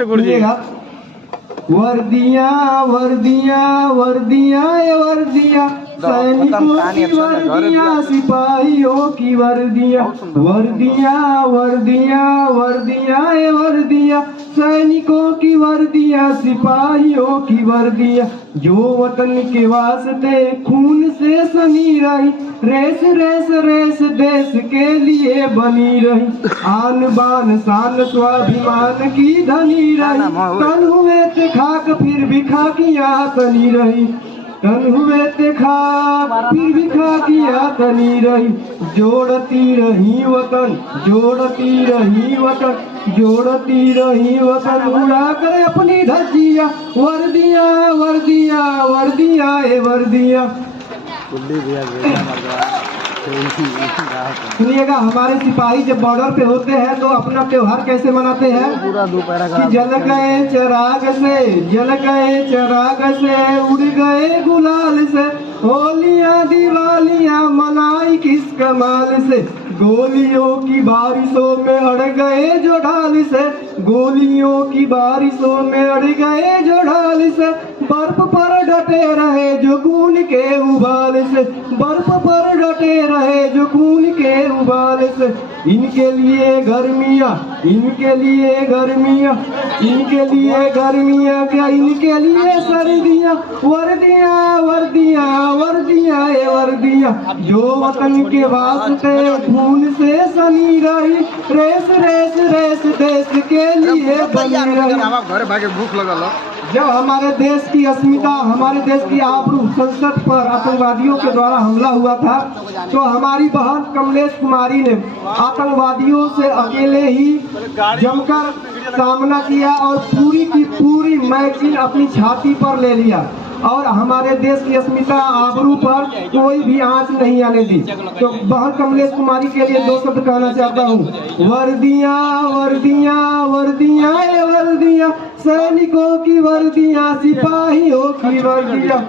वर्दियाँ वर्दियाँ वर्दियाँ वर्दियाँ सैनिकों की वर्दियाँ सिपाहियों की वर्दियाँ वर्दियाँ वर्दियाँ वर्दियाँ वर्दियाँ सैनिकों की वर्दियाँ सिपाहियों की वर्दियाँ जो वतन के वास्ते खून से सनी रही रेस रेस रेस देश के लिए बनी रही आन बान शान स्वाभिमान की धनी रही तन हुए थे खाक फिर भी खाकियाँ तनी रही तन हुए थे खाक फिर भी खाकियाँ तनी रही जोड़ती रही वतन जोड़ती रही वतन जोड़ती रही वतन उड़ा कर अपनी धज्जियाँ वर्दियाँ वर्दियाँ वर्दियाँ वर्दियाँ। सुनिएगा, हमारे सिपाही जब बॉर्डर पे होते हैं तो अपना त्योहार कैसे मनाते हैं कि जल गए चिराग से जल गए चिराग से उड़ गए गुलाल से होलियाँ दिवालियाँ मनाई किस कमाल से गोलियों की बारिशों में अड़ गए जो ढाल से गोलियों की बारिशों में अड़ गए जो ढाल से बर्फ पर डटे रहे जो खून के उबाल से बर्फ पर डटे रहे जो खून के उबाल से इनके लिए गर्मियाँ इनके लिए गर्मियाँ इनके लिए गर्मियाँ क्या इनके लिए सर्दियाँ वर्दियाँ वर्दियाँ वर्दियाँ वर्दियाँ जो वतन के वास्ते खून से सनी रही रेस रेस रेस देश के लिए बनी रही। भूख लगल जब हमारे देश की अस्मिता हमारे देश की आबरू संसद पर आतंकवादियों के द्वारा हमला हुआ था तो हमारी बहन कमलेश कुमारी ने आतंकवादियों से अकेले ही जमकर सामना किया और पूरी की पूरी मैगजीन अपनी छाती पर ले लिया और हमारे देश की अस्मिता आबरू पर कोई भी आंच नहीं आने दी। तो बहन कमलेश कुमारी के लिए 2 शब्द कहना चाहता हूँ। वर्दियाँ वर्दियाँ वर्दियाँ वर्दियाँ सैनिकों की वर्दियाँ सिपाहियों की वर्दियाँ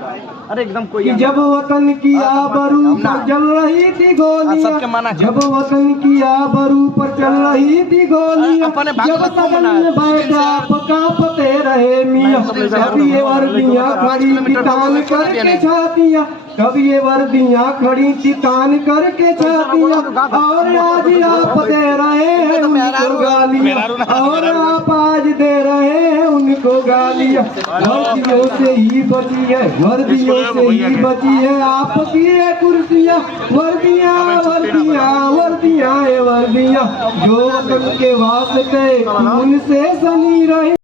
अरे एकदम कोई जब वतन की आबरू पर जल रही थी गोलियां जब वतन की आबरू पर चल रही थी गोलियां जब सदन में बैठा कांपते रहे मियां कभी ये वर्दियां खड़ी थी तान करके छातियां कभी ये वर्दियां खड़ी थी तान करके छातियां और आज आप दे रहे हैं उनको गालियां और आप आज दे रहे हैं उनको गालियां वर्दियों से ही बची है वर्दियों से ही बची है आपकी ये कुर्सियाँ वर्दियाँ वर्दियाँ वर्दियाँ वर्दियाँ जो वतन के वास्ते खून से सनी रही।